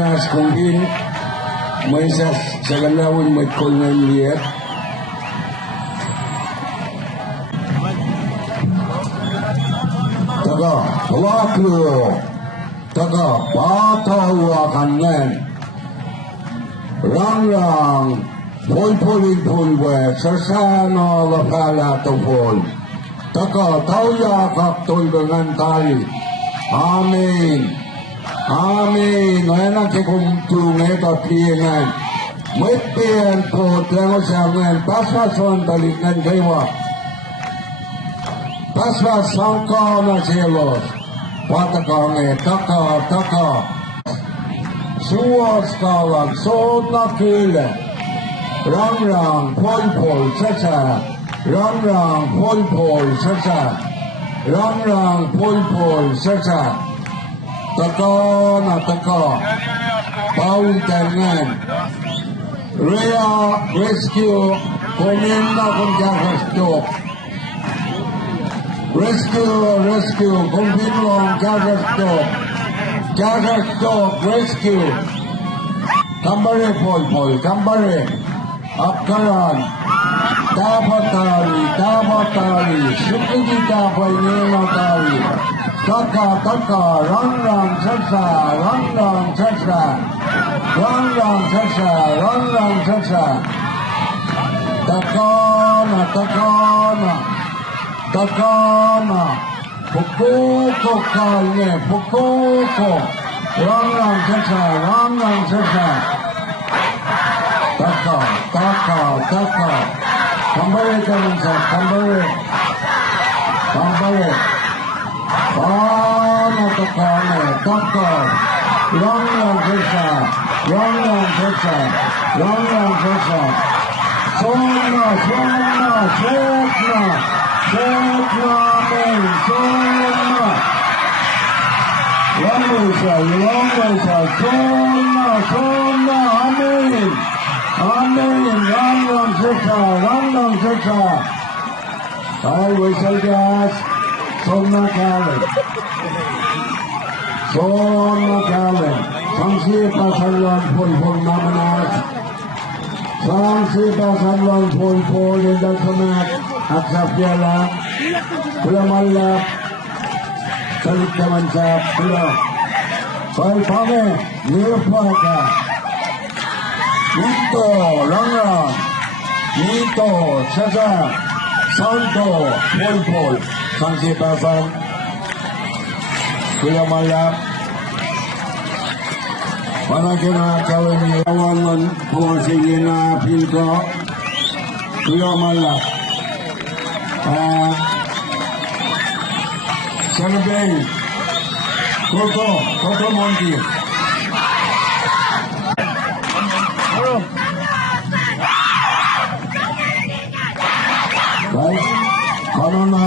Manas kumpin Moises Sagandawin may kulngan liat Taga Waklu Taga Patawa Kangen Rang Pulpulin Pulwe Sasana Lapala Tupul Taga Tauya Kaptul dengan tali Amin Amin น้อยนักที่คุมตูเมตตาพีเงินไม่เปลี่ยนโปรดแล้วเสียเงินภาษาส่วนตลิกเงินใครว่าภาษาสังกานาเชลส์วัตกาเงตักกาสัวสกาลันโซนักกิเลรังพลเสะรังพลเสะรังพลเสะTaka Paul Ternan Rea Rescue Comenda con Gagastok Rescue Continuum Gagastok Rescue Kambare Pol Kambare Apkaran Tabatari Sukiji Tapai Nenatari Taka Rang Sasa Takana Pukoko Kalne Pukoko Rang Sasa Taka Kambare Kansa Kambare Takane Taka Rang Sasa Sona Amen Rang Sasa I will say that Sona Kalen Sangsi Pasalan Pol Namanas Sangsi Pasalan Pol Linda Samat Aksapyala Pula Malap Salit Kamansap Pula Pagpame Nirpaka Nito Ranga Nito Sasa Santo Pol Sangsi Pasan Pula Malap Para kena kawin ni awan puasini na pilko Pula Malap Sanabeng Toto Monti Baik Karena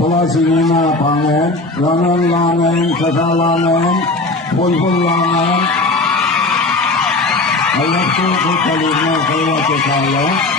puasini na pangen Langan Sasalangan Pul-langan Ayat ko kalina saya ke saya